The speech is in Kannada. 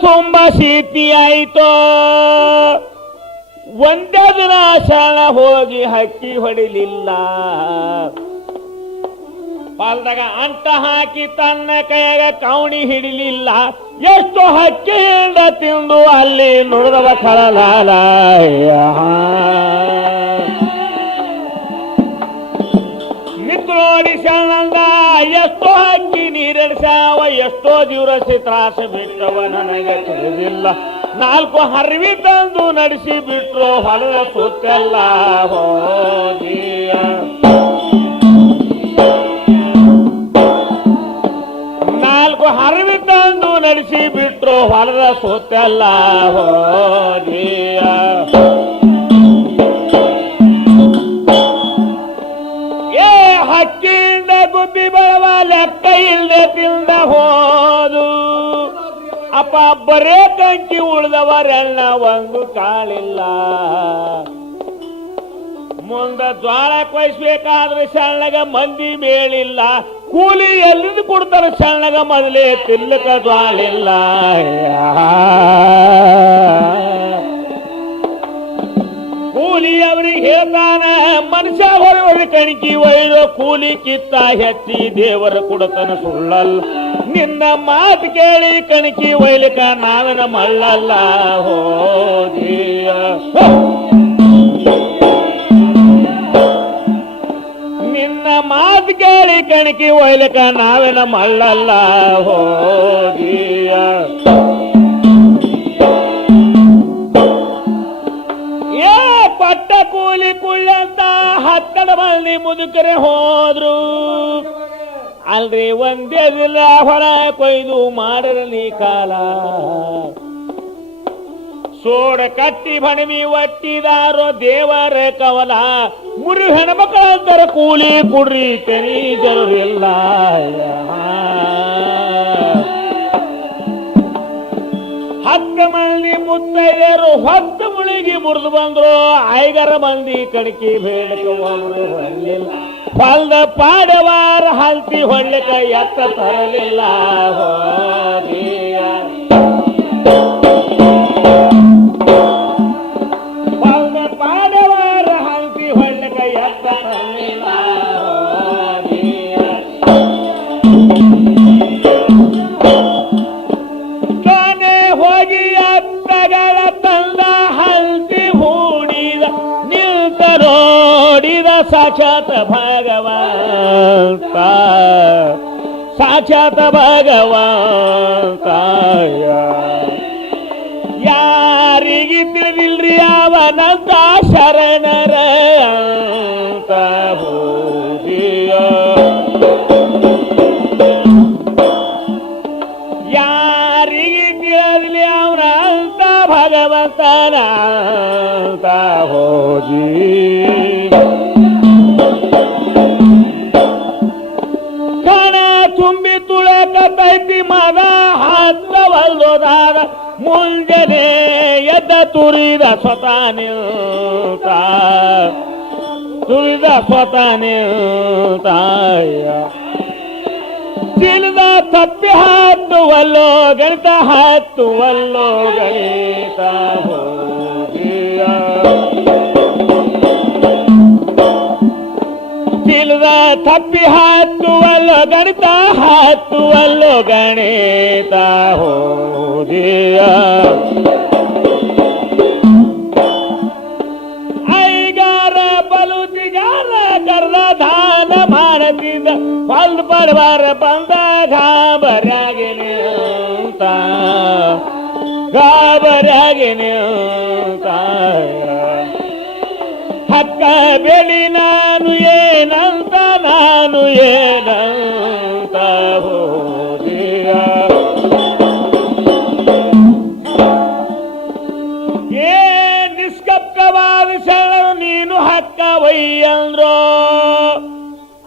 ತುಂಬ ಶೀತಿ ಆಯಿತು. ಒಂದೇ ದಿನ ಶರಣ ಹೋಗಿ ಹಕ್ಕಿ ಹೊಡಿಲಿಲ್ಲ. ಹೊಲ್ದಾಗ ಅಂಟ ಹಾಕಿ ತನ್ನ ಕೈಯಾಗ ಕೌಣಿ ಹಿಡಿಲಿಲ್ಲ. ಎಷ್ಟು ಹಕ್ಕಿಯಿಂದ ತಿಂದು ಅಲ್ಲಿ ನುಡಿದವ ಕಳಲಾಲ. ನೋಡಿ ಶರಣಂದ, ಎಷ್ಟೋ ಹಕ್ಕಿ ನೀರೆಡ್ಸಾವ ಎಷ್ಟೋ ದಿವಸ ತ್ರಾಸ ಬಿಟ್ಟವ, ನನಗೆ ತಿಳಿದಿಲ್ಲ. ನಾಲ್ಕು ಹರಿವಿ ತಂದು ನಡೆಸಿ ಬಿಟ್ರು, ಹೊಲದ ಸುತ್ತೆಲ್ಲ ಹೋಗಿಯ. ನಡೆಸಿ ಬಿಟ್ರು ಹೊಲದ ಸೋತೆಲ್ಲ ಹೋಗಿಯ. ಏ, ಹಕ್ಕಿಯಿಂದ ಗುಬ್ಬಿ ಬರುವ ಲೆಕ್ಕ ಇಲ್ಲದೆ ತಿಂದ ಹೋದು. ಅಪ್ಪ, ಬರೇ ಕಂಕಿ ಉಳಿದವರೆಲ್ಲ ಒಂದು ಕಾಳಿಲ್ಲ. ಮುಂದ ಜ್ವಾಳ ಕೊಯ್ಸ್ಬೇಕಾದ್ರೆ ಸಣ್ಣಗ ಮಂದಿ ಮೇಳಿಲ್ಲ ಕೂಲಿ ಎಲ್ಲಿಂದ ಕೊಡ್ತಾರ ಸಣ್ಣಗ ಮೊದಲೇ ತಿಲ್ಲಕ ಜ್ವಾಳಿಲ್ಲ ಕೂಲಿ ಅವ್ರಿಗೆ ಹೇಳ್ತಾನ, ಮನುಷ್ಯ ಹೊರವರ ಕಣಿಕಿ ಒಯ್ದು ಕೂಲಿ ಕಿತ್ತ ಹೆತ್ತಿ ದೇವರ ಕೊಡತನ ಸುಳ್ಳಲ್ಲ. ನಿನ್ನ ಮಾತು ಕೇಳಿ ಕಣಕಿ ಒಯ್ಲಿಕ ನಾವಿನ ಮಳ್ಳಲ್ಲ. ಹೋದಿಯ ಕಣಿಕಿ ಒಯ್ಲಿಕ ನಮ್ಮ ಮಳ್ಳಲ್ಲ, ಹೋಗಿಯ. ಏ, ಪಟ್ಟ ಕೂಲಿ ಕುಳ್ಳಂತ ಹತ್ತಡ ಮಂದಿ ಮುದುಕರೆ ಹೋದ್ರು. ಅಲ್ರಿ ಒಂದೇ ದಿನ ಹೊರ ಕೊಯ್ದು ಮಾಡರಲಿ ಕಾಲ. ಸೋಡ ಕಟ್ಟಿ ಬಣಮಿ ಒಟ್ಟಿದಾರೋ ದೇವರ ಕವಲ. ಮುರಿ ಹೆಣ್ಮಕ್ಕಳಂತರ ಕೂಲಿ ಕುಡ್ರಿ ತೆರಿ ಎಲ್ಲ ಹತ್ತು ಮಂದಿ ಮುತ್ತೈದೆಯರು ಹೊತ್ತು ಮುಳುಗಿ ಮುರಿದು ಬಂದ್ರು. ಐಗರ ಮಂದಿ ಕಣಕಿ ಬೇಡಕ ಒಬ್ರು ಹೊರಲಿಲ್ಲ ಹೊಲ್ದ ಪಾಡವಾರ ಹಲ್ತಿ ಹೊಳ್ಳಕ ಎತ್ತ ತರಲಿಲ್ಲ. ನೋಡಿದ ಸಾಕ್ಷಾತ್ ಭಗವಂತ ಸಾಕ್ಷಾತ್ ಭಗವಂತ ಯಾರಿಗೆ ತಿಳಿದಿಲ್ರಿ ಅವನಂತ ಶರಣರ ಅಂತ ಹೋಗಿಯ ಯಾರಿಗೆ ತಿಳಿಯಲಿ ಅವನ ಅಂತ ಭಗವಂತನ ಅಂತ ಹೋಗಿ ಕಣ ತುಳಕ ತೈತಿ ಮದ ಹತ್ತವಲ್ಲೋದಾದ ಮುಂಜಾನೆ ಎದ್ದ ತುರಿದ ಸ್ವತಃ ನಿಲ್ತ. ತುರಿದ ಸ್ವತಃ ನಿಲ್ತಾಯ ತಿಳಿದ ತಪ್ಪಿ ಹತ್ತುವಲ್ಲೋ ಗಣಿತ ಹತ್ತುವಲ್ಲೋ ಗಣಿತ ತಿಳಿದ ತಪ್ಪಿ ಹತ್ತುವಲ್ಲೋ ಗಣಿತ ಹತ್ತುವಲ್ಲೋ ಗಣಿತ ಹೋದಿಯ ಐಗಾರ ಬಲುತಿಗಾರ ಕರ್ದ ದಾನ ಮಾಡತಿದ್ದ ಹೊಲ್ ಬಡವಾರ ಬಂದ ಗಾಬರ್ಯಾಗಿ ನಿಂತ ಗಾಬರ್ಯಾಗಿ ನಿಂತ ಹಕ್ಕ ಬೆಳಿ ನಾನು ಏನಂತ ನಾನು ಏನಂತ ಏ ನಿಷ್ಕಪ್ತವಾದ ಶರಣ ನೀನು ಹಕ್ಕ ವೈ ಅಂದ್ರೋ